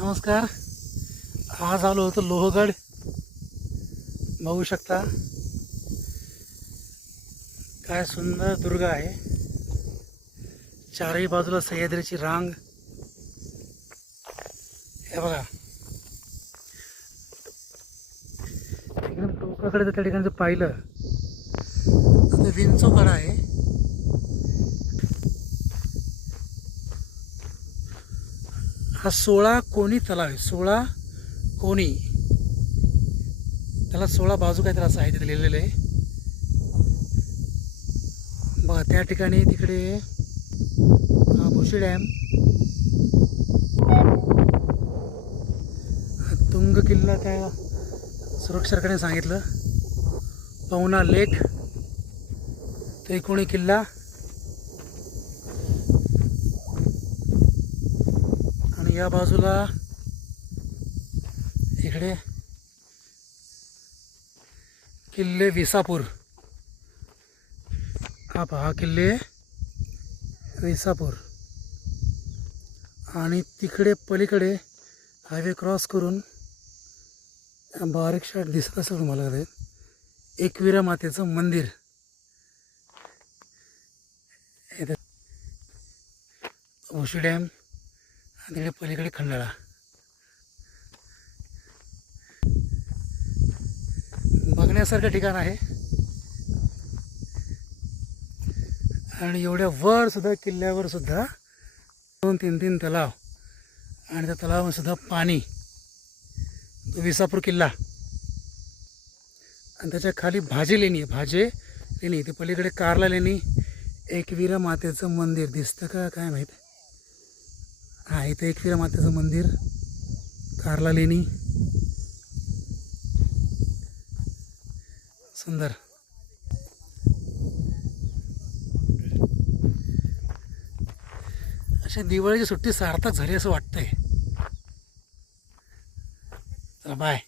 नमस्कार. आज आलो होतो लोहगड. बघू शकता. काय सुंदर दुर्ग आहे. चारही बाजूला सह्याद्रीची रांग. हे बघा. एकदम टोकाकडे त्या ठिकाणी पाहिलं. तर विंचोकडा आहे. हा सोळा कोणी तलाव आहे? सोळा कोणी? त्याला सोळा बाजू काय त्याला साहित्य लिहिलेलं आहे. बघा त्या ठिकाणी तिकडे हा भुशी डॅम. हा तुंग किल्ला त्या सुरक्षाकडे सांगितलं. पवना लेक. त्रिकोणी किल्ला आणि या बाजूला इकडे किल्ले विसापूर. हा पहा किल्ले विसापूर. आणि तिकडे पलीकडे हायवे क्रॉस करून बारीक शाट दिसत असेल तुम्हाला एकविरा मातेचं मंदिर. उशी ओशी डॅम. आणि तिकडे पलीकडे खंडाळा. बघण्यासारखं ठिकाण आहे. आणि एवढ्या वर सुद्धा किल्ल्यावर सुद्धा दोन तीन तीन तलाव. आणि त्या तलावामध्ये सुद्धा पाणी. तो विसापूर किल्ला. आणि त्याच्याखाली भाजे लेणी आहे भाजे लेणी. ते पलीकडे कारला लेणी. एकवीरा मातेचं मंदिर. दिसतं का? काय माहीत? हा इथं एकविरा मातेचं मंदिर कारला लेणी सुंदर. अशा दिवाळीची सुट्टी सार्थक झाली असं वाटतंय. बाय